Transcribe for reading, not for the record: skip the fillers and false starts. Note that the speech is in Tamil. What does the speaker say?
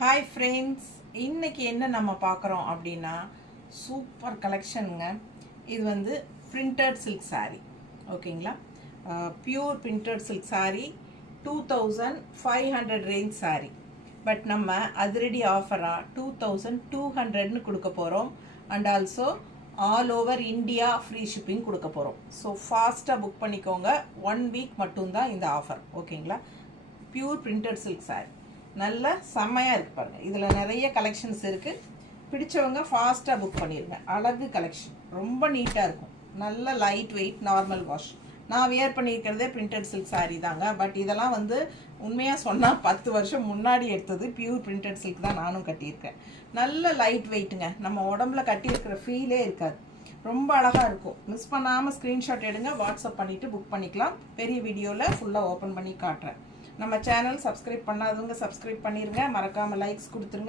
ஹாய் ஃப்ரெண்ட்ஸ், இன்னைக்கு என்ன நம்ம பார்க்குறோம் அப்படின்னா சூப்பர் கலெக்ஷனுங்க. இது வந்து பிரிண்டட் சில்க் saree. ஓகேங்களா? Pure printed silk saree 2500 range saree. But நம்ம அதிரடி ஆஃபராக 2200ன்னு கொடுக்க போகிறோம். And also all over India free shipping கொடுக்க போகிறோம். ஸோ ஃபாஸ்ட்டாக புக் பண்ணிக்கோங்க. 1 வீக் மட்டும்தான் இந்த ஆஃபர். ஓகேங்களா? பியூர் பிரிண்டட் சில்க் saree நல்ல செம்மையாக இருக்குது பாருங்கள். இதில் நிறைய கலெக்ஷன்ஸ் இருக்குது. பிடிச்சவங்க ஃபாஸ்ட்டாக புக் பண்ணிடுங்க. அழகு கலெக்ஷன், ரொம்ப நீட்டாக இருக்கும். நல்ல லைட் வெயிட், நார்மல் வாஷ். நான் வியர் பண்ணியிருக்கிறதே பிரிண்டட் சில்க் saree தாங்க. பட் இதெல்லாம் வந்து உண்மையாக சொன்னால் 10 வருஷம் முன்னாடி எடுத்தது பியூர் பிரிண்டட் சில்க் தான் நானும் கட்டியிருக்கேன். நல்ல லைட் வெயிட்டுங்க. நம்ம உடம்புல கட்டியிருக்கிற ஃபீலே இருக்காது. ரொம்ப அழகாக இருக்கும். மிஸ் பண்ணாமல் ஸ்க்ரீன்ஷாட் எடுங்க, வாட்ஸ்அப் பண்ணிவிட்டு புக் பண்ணிக்கலாம். பெரிய வீடியோவில் ஃபுல்லாக ஓப்பன் பண்ணி காட்டுறேன். நம்ம சேனல் சப்ஸ்கிரைப் பண்ணாதவங்க சப்ஸ்கிரைப் பண்ணிடுங்க. மறக்காமல் லைக்ஸ் கொடுத்துருங்க.